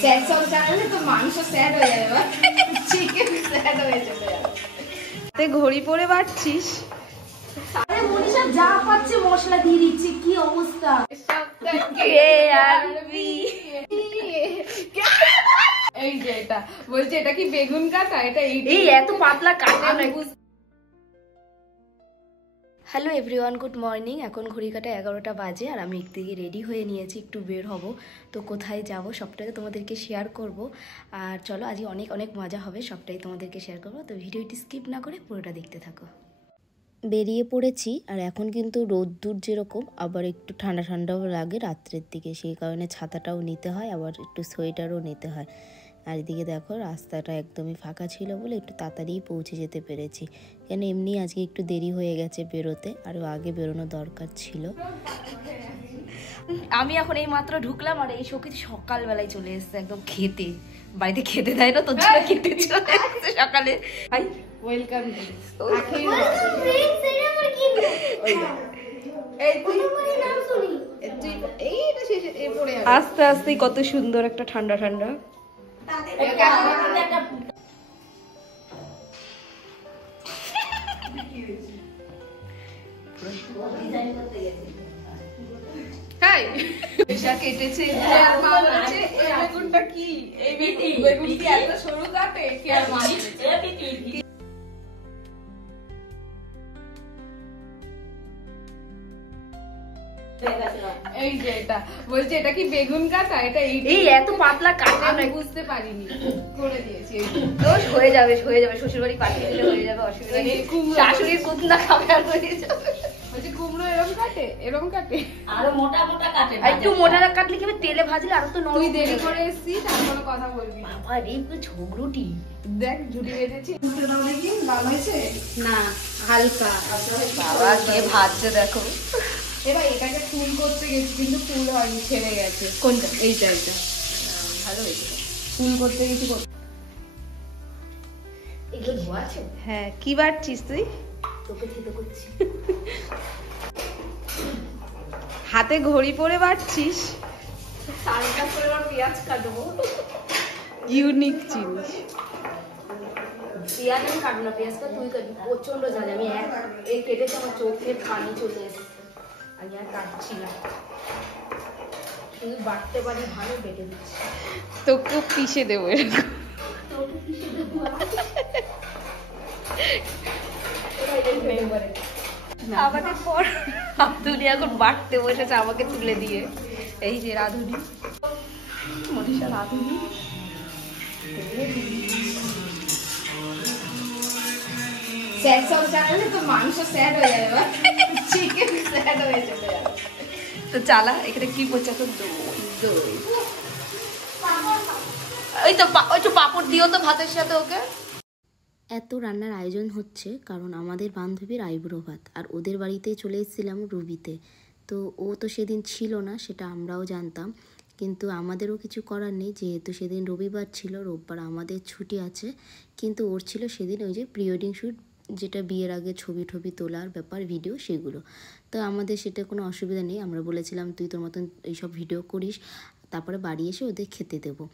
Sad song চালালে তো মাংস স্যাড হয়ে যাবে, চিকেন স্যাড হয়ে চলে যাবে। তে ঘড়ি পরে বাড়ছিস? আরে মনীষা যা পাচ্ছে মশলা দিয়ে দিচ্ছে, কি অবস্থা। এই যে এটা বলছে, এটা কি বেগুন কাটা? এটা এই এত পাতলা কাটা না। Hello everyone, good morning. এখন ঘড়ি কাটা 11টা বাজে আর আমি একদিকে রেডি হয়ে নিয়েছি, একটু বের হব। তো কোথায় যাব সবটাই তোমাদেরকে শেয়ার করব। আর চলো আজ অনেক অনেক মজা হবে, সবটাই তোমাদেরকে শেয়ার করব। তো ভিডিওটি স্কিপ না করে পুরোটা দেখতে থাকো। বেরিয়ে পড়েছি আর এখন কিন্তু রোদ্দুর যেরকম, আবার একটু ঠান্ডা ঠান্ডাও লাগে রাত্রের দিকে, সেই কারণে ছাতাটাও নিতে হয়, আবার একটু সোয়েটারও নিতে হয়। আর এদিকে দেখো রাস্তাটা একদমই ফাঁকা ছিল বলে একটু তাড়াতাড়ি পৌঁছে যেতে পেরেছি, কেন এমনি আজকে একটু দেরি হয়ে গেছে বেরোতে, আরও আগে বেরোনো দরকার ছিল। আমি এখন এই মাত্র ঢুকলাম আর এই শোকে সকালবেলায় চলে এসছে একদম খেতে, বাড়িতে খেতে দেয় না, তোর জন্য খেতে চলে এসছে সকালে। ওয়েলকাম। আস্তে আস্তে কত সুন্দর একটা ঠান্ডা ঠান্ডা। কেটেছে আর মা বলছে এই বেগুনটা কি, এই বেগুন কি এত সরু কাটে? কি আর মা এই যে এটা বলছে, এটা কি বেগুন কাটা? এটা এই এত পাতলা কাটা না, বুঝতে পারিনি, করে দিয়েছি। দোষ হয়ে যাবে, হয়ে যাবে, শ্বশুর বাড়ি পাঠিয়ে দিলে হয়ে যাবে, অসুবিধা নেই। শাশুড়ির কুতনা খাবে আর হয়ে যাবে। বলছে কুমড়ো এরকম কাটে, এরকম কাটে, আরো মোটা মোটা কাটে। একটু মোটা না কাটলে কি হবে, তেলে ভাজলে আরো তো নরম। তুই দেরি করে এসেছিস, আর কোনো কথা বলবি না। বাবা রে পুরো ঝগড়ুটি। দেখ ঝুড়ি বেঁধেছি, দেখি লাল হয়েছে না, হালকা। বাবা কে ভাজছে দেখো। এবার এটাকে ফুল করতে গেছি, কিন্তু ফুল হয়নি, ছেড়ে গেছে। কোনটা? এইটা এইটা ভালো হয়েছে। ফুল করতে গেছি। এগুলো ধোয়া আছে? হ্যাঁ, কি বাড়ছিস তুই? তোকে খেতে করছি। হাতে ঘড়ি পরে বাড়ছিস? সালটা করে আবার পেঁয়াজ কাটবো। ইউনিক জিনিস। পেঁয়াজ আমি কাটবো না, পেঁয়াজটা তুই কাটবি, প্রচন্ড ঝাল। আমি এই কেটেছে, আমার চোখের পানি চলে এসেছে, আমি আর কাটছি না। শুধু বাটতে পারি ভালো, বেটে দিচ্ছি। তোকে পিষে দেবো এরকম। আমাদের পর রাধুনি এখন বাটতে বসেছে আমাকে তুলে দিয়ে। এই যে রাধুনি, মনীষা রাধুনি। স্যাড সং চালালে তো মাংস স্যাড হয়ে যাবে, চিকেন স্যাড হয়ে চলে যাবে। তো চালা, এখানে কি পড়ছে এখন? দই। ওই তো পাপড় দিও তো ভাতের সাথে ওকে। এত রান্নার আয়োজন হচ্ছে কারণ আমাদের বান্ধবীর আইবুড়ো ভাত, আর ওদের বাড়িতে চলে এসেছিলাম রুবিতে। তো ও তো সেদিন ছিল না, সেটা আমরাও জানতাম, কিন্তু আমাদেরও কিছু করার নেই, যেহেতু সেদিন রবিবার ছিল, রোববার আমাদের ছুটি আছে। কিন্তু ওর ছিল সেদিন ওই যে প্রি ওয়েডিং শ্যুট, যেটা বিয়ের আগে ছবি টবি তোলার ব্যাপার, ভিডিও, সেগুলো। তো আমাদের সেটা কোনো অসুবিধা নেই, আমরা বলেছিলাম তুই তোর মতন এইসব ভিডিও করিস, তারপরে বাড়ি এসে ওদের খেতে দেবো।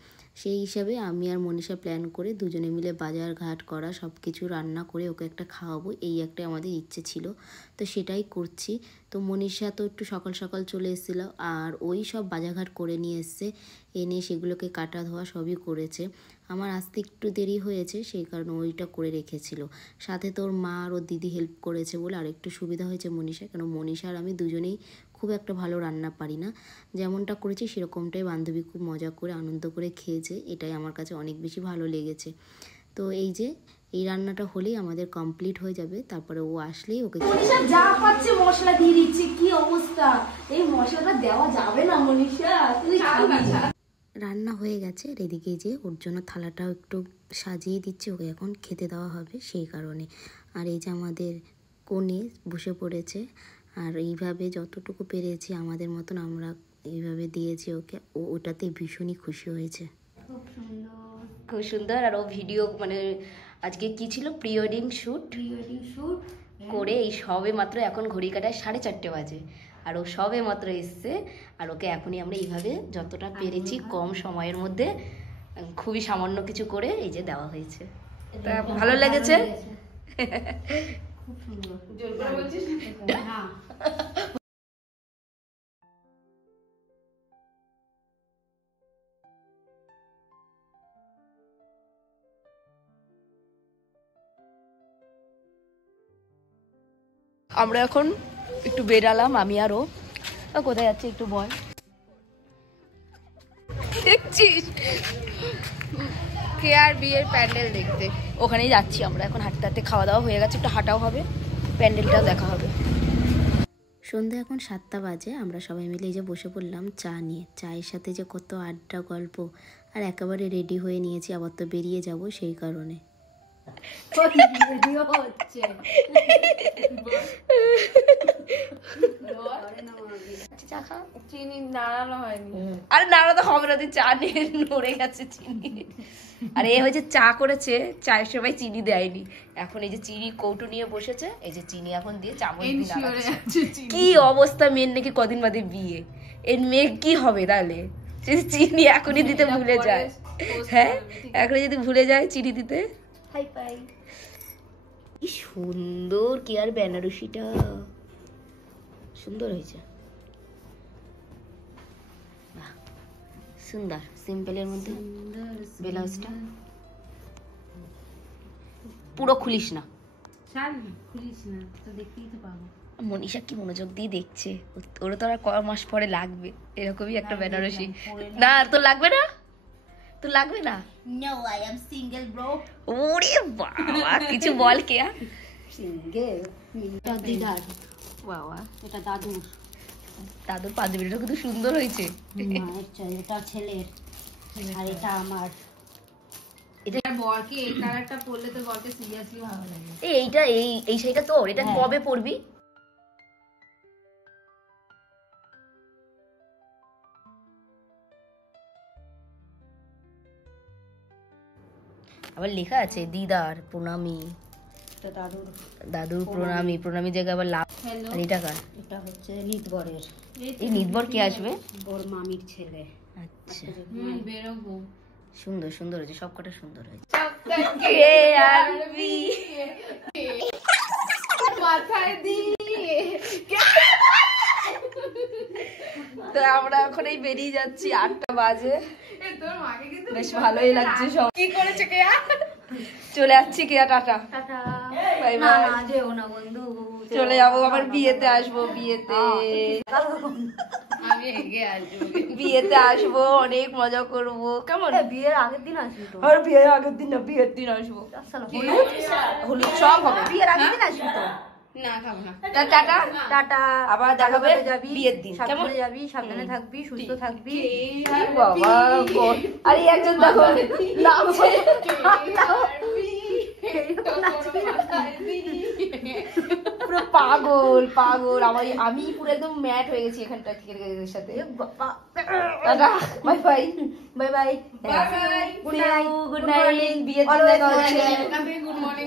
সেই হিসাবে আমি আর মনীষা প্ল্যান করে দুজনে মিলে বাজার ঘাট করা, সব কিছু রান্না করে ওকে একটা খাওয়াবো, এই একটা আমাদের ইচ্ছে ছিল। তো সেটাই করছি। তো মনীষা তো একটু সকাল সকাল চলে এসেছিল, আর ওই সব বাজারঘাট করে নিয়ে এসছে, এনে সেগুলোকে কাটা ধোয়া সবই করেছে। আমার আসতে একটু দেরি হয়েছে, সেই কারণে ওইটা করে রেখেছিল। সাথে তোর মা আর ওর দিদি হেল্প করেছে বলে আর একটু সুবিধা হয়েছে মনীষা, কেন মনীষা আর আমি দুজনেই খুব একটা ভালো রান্না পারি না। যেমনটা করেছি সেরকমটাই বান্ধবী খুব মজা করে আনন্দ করে খেয়েছে, এটাই আমার কাছে অনেক বেশি ভালো লেগেছে। তো এই যে এই রান্নাটা হলেই আমাদের কমপ্লিট হয়ে যাবে, তারপরে ও আসলেই ওকে। মনীষা যা পাচ্ছে মশলা দিয়ে দিচ্ছে, কি অবস্থা। এই মশলাটা দেওয়া যাবে না মনীষা, তুই খাবি। রান্না হয়ে গেছে, আর এদিকে যে ওর জন্য থালাটাও একটু সাজিয়ে দিচ্ছে, ওকে এখন খেতে দেওয়া হবে সেই কারণে। আর এই যে আমাদের কোণে বসে পড়েছে, আর এইভাবে যতটুকু পেরেছি আমাদের মতন আমরা এইভাবে দিয়েছি ওকে, ও ওটাতে ভীষণই খুশি হয়েছে। খুব সুন্দর। আর ও ভিডিও মানে আজকে কি ছিল, প্রি ওয়েডিং শ্যুট করে এই সবে মাত্র এখন ঘড়ি কাটায় 4:30 বাজে। আর ও সবে মাত্র এসছে। আর ওকে এখনই আমরা এইভাবে যতটা পেরেছি কম সময়ের মধ্যে খুবই সামান্য কিছু করে এই যে দেওয়া হয়েছে। তা ভালো লেগেছে? খুব সুন্দর। জোর করে বলছিস? হ্যাঁ আমরা এখন একটু বেরালাম, আমি আর ও। কোথায় যাচ্ছে একটু বল। দেখছিস কেয়ার বিয়ের প্যান্ডেল দেখতে ওখানেই যাচ্ছি আমরা এখন, হাঁটতে হাঁটতে। খাওয়া দাওয়া হয়ে গেছে, একটু হাঁটাও হবে, প্যান্ডেলটাও দেখা হবে। সন্ধ্যা এখন 7টা বাজে। আমরা সবাই মিলে এই যে বসে পড়লাম চা নিয়ে। চায়ের সাথে যে কত আড্ডা গল্প, আর একেবারে রেডি হয়ে নিয়েছি, আবার তো বেরিয়ে যাব সেই কারণে। হচ্ছে চা খা। চিনি নাড়ানো হয়নি। আরে নাড়াতে হবে না, তুই চা নিয়ে নড়ে গেছে চিনি। আর এ হয়েছে চা করেছে, চায়ের সময় চিনি দেয়নি। এখন এই যে চিনি কৌটো নিয়ে বসেছে, এই যে চিনি এখন দিয়ে চামচ দিয়ে নাড়াচ্ছে। কি অবস্থা, মেয়ের নাকি কদিন বাদে বিয়ে, এর মেয়ে কি হবে তাহলে যদি চিনি এখনই দিতে ভুলে যায়? হ্যাঁ, এখনই যদি ভুলে যায় চিনি দিতে। হাই পাই, কি সুন্দর কেয়ার বেনারসিটা, সুন্দর হয়েছে। সুন্দর সিম্পলের মধ্যে ব্লাউজটা। পুরো খুলিস না, খুলিস না তো, দেখতেই তো পাবো। মনীষা কি মনোযোগ দিয়ে দেখছে, ওরা তো আর ক মাস পরে লাগবে এরকমই একটা বেনারসি। না তোর লাগবে না, তোর লাগবে না। No I am single bro. ওরে বাবা, কিছু বল কেয়া। সিঙ্গেল। এটা দিদার, বাবা এটা দাদুর, দাদুর পাঞ্জাবিটা কিন্তু সুন্দর হয়েছে। মায়ের চাই, এটা ছেলের, আর এটা আমার। এটা বরকে এই কালারটা পরলে তো বরকে সিরিয়াসলি ভালো লাগে। এইটা এই শাড়িটা তোর, এটা কবে পরবি? আবার লেখা আছে দিদার প্রণামী, দাদুর প্রণামী, প্রণামী জায়গায় আবার লাভ। আর এটা কার? এটা হচ্ছে নিতবরের, এই নিতবর কে আসবে? ওর মামির ছেলে। আচ্ছা, বেরোবো। সুন্দর সুন্দর হয়েছে, সবকটা সুন্দর হয়েছে। মাথায় দিয়ে তো আমরা এখন এই বেরিয়ে যাচ্ছি, 8টা বাজে। তোর মাকে কিন্তু বেশ ভালোই লাগছে সব। কি করেছে কেয়া? চলে যাচ্ছি কেয়া, টাটা টাটা। বাই না বাই। না যেও না বন্ধু, চলে যাবো আবার বিয়েতে, আসবো বিয়েতে, আমি এগে আসবো। বিয়েতে আসবো, অনেক মজা করবো। কেমন? বিয়ের আগের দিন আসবি তো? আর বিয়ের আগের দিন না, বিয়ের দিন আসবো। হলুদ সব হবে, বিয়ের আগের দিন আসবি তো? না খাবো না। টাটা। টাটা। আবার দেখা হবে যাবি বিয়ের দিন, কেমন? সাবধানে যাবি, সাবধানে থাকবি, সুস্থ থাকবি। বাবা আরে একজন দেখো নাচছে। পুরো পাগল পাগল, আমি পুরো একদম ম্যাট হয়ে গেছি এখানটা এর সাথে। Tata, bye bye. Bye bye. Bye bye. Good night, বিয়ের দিন দেখা হচ্ছে। Good morning.